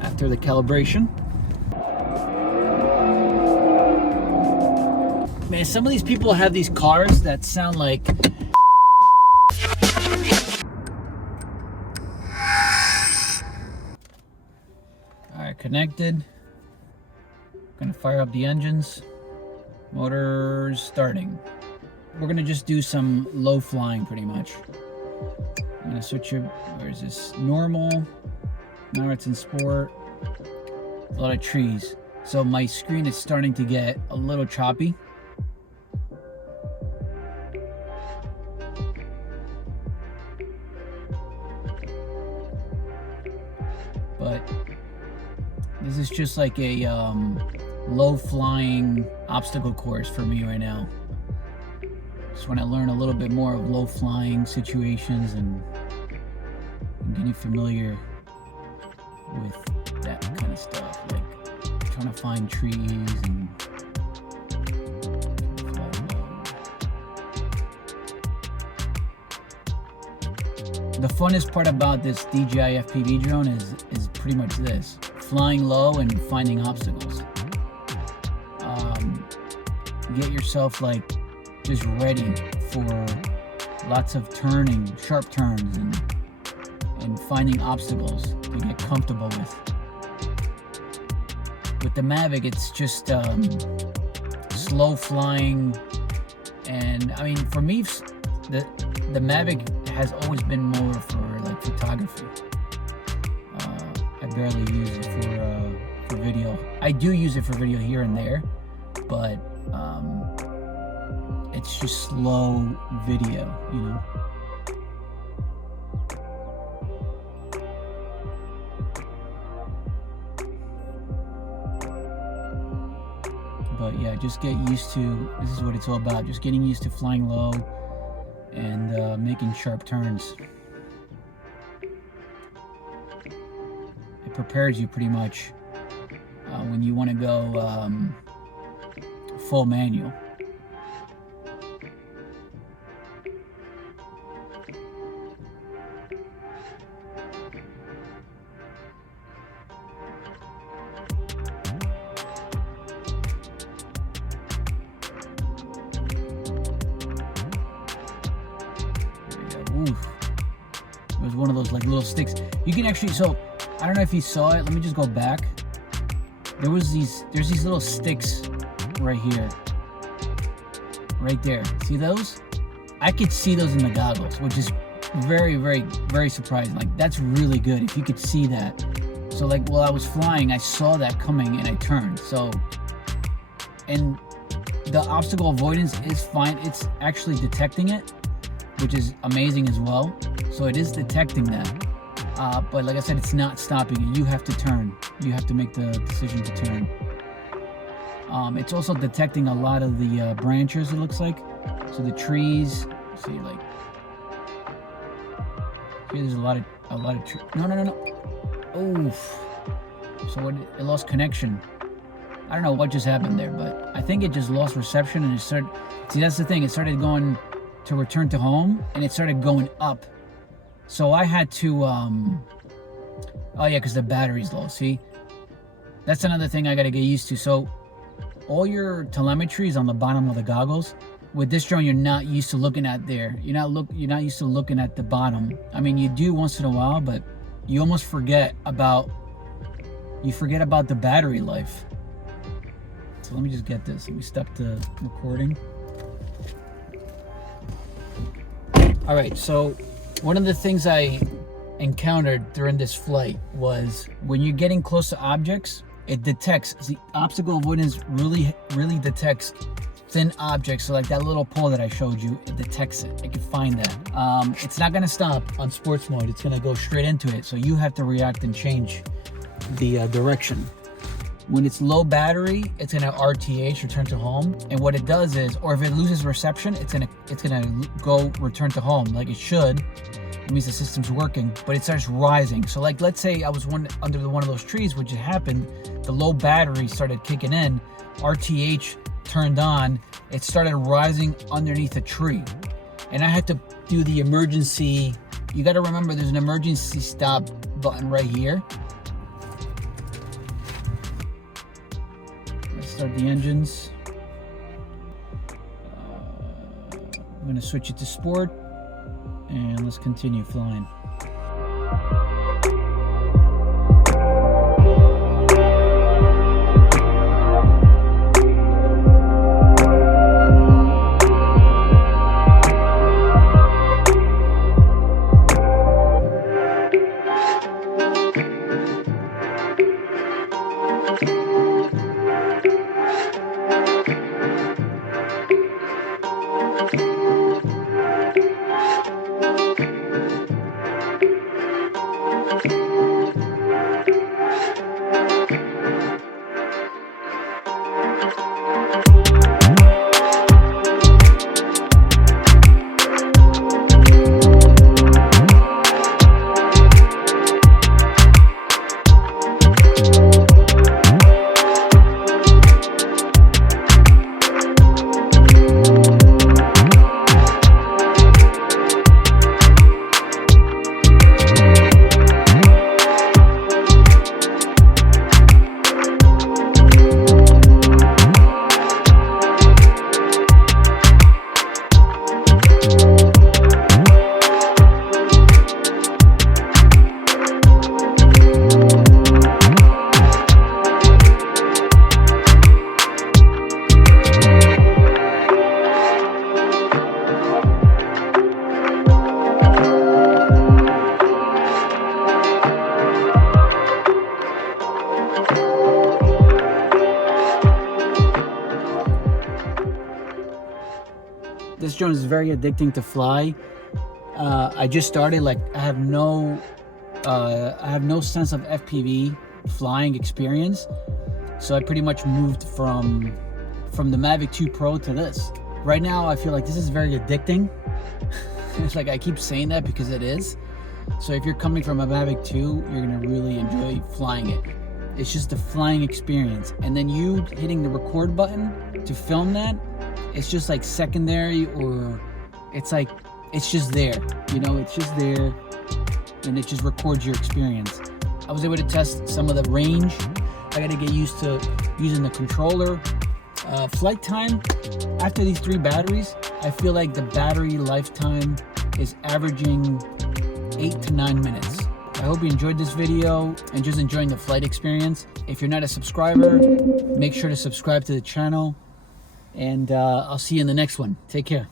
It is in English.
After the calibration. Man, some of these people have these cars that sound like... Alright, connected. Gonna fire up the engines. Motors starting. We're gonna just do some low flying pretty much. I'm gonna switch it. Where is this? Normal. Now it's in sport. A lot of trees. So my screen is starting to get a little choppy. But this is just like a low flying obstacle course for me right now. Just want to learn a little bit more of low flying situations and getting familiar with that kind of stuff, like trying to find trees and fly low. The funnest part about this DJI FPV drone is pretty much this: flying low and finding obstacles. Get yourself like just ready for lots of turning, sharp turns, and finding obstacles to get comfortable with. With the Mavic, it's just slow flying, and I mean, for me, the Mavic has always been more for like photography. I barely use it for video. I do use it for video here and there, but it's just slow video, you know. But yeah, just get used to, this is what it's all about, just getting used to flying low and making sharp turns. It prepares you pretty much when you want to go full manual. Oof. It was one of those like little sticks. You can actually, so I don't know if you saw it. Let me just go back. There's these little sticks right here. Right there. See those? I could see those in the goggles, which is very, very, very surprising. Like, that's really good if you could see that. So like while I was flying, I saw that coming and I turned. So, and the obstacle avoidance is fine. It's actually detecting it, which is amazing as well. So it is detecting that. But like I said, it's not stopping it. You have to turn. You have to make the decision to turn. It's also detecting a lot of the branches, it looks like. So the trees, see, like, here there's a lot of trees. No. Oof. So it lost connection. I don't know what just happened there, but I think it just lost reception and it started, see, that's the thing. It started going to return to home and it started going up. So I had to, oh yeah, because the battery's low, see? That's another thing I gotta get used to. So all your telemetry is on the bottom of the goggles. With this drone, you're not used to looking at there. You're not used to looking at the bottom. I mean, you do once in a while, but you almost forget about the battery life. So let me just get this. Let me stop the recording. All right, so one of the things I encountered during this flight was when you're getting close to objects, it detects, the obstacle avoidance really detects thin objects. So like that little pole that I showed you, it detects it. It can find that. It's not gonna stop on sports mode. It's gonna go straight into it. So you have to react and change the direction. When it's low battery, it's gonna RTH, return to home. And what it does is, or if it loses reception, it's gonna go return to home like it should. It means the system's working, but it starts rising. So like, let's say I was under one of those trees, which happened, the low battery started kicking in, RTH turned on, it started rising underneath a tree. And I had to do the emergency, you gotta remember there's an emergency stop button right here. Let's start the engines. I'm gonna switch it to sport and let's continue flying. This drone is very addicting to fly. I just started, like I have no sense of FPV flying experience, so I pretty much moved from the Mavic 2 Pro to this. Right now I feel like this is very addicting. It's like I keep saying that because it is. So if you're coming from a Mavic 2, you're gonna really enjoy flying it. It's just the flying experience, and then you hitting the record button to film that, it's just like secondary, or it's like it's just there, you know, it's just there and it just records your experience. I was able to test some of the range. I got to get used to using the controller. Flight time, after these 3 batteries, I feel like the battery lifetime is averaging 8 to 9 minutes. I hope you enjoyed this video and just enjoying the flight experience. If you're not a subscriber, make sure to subscribe to the channel, and I'll see you in the next one. Take care.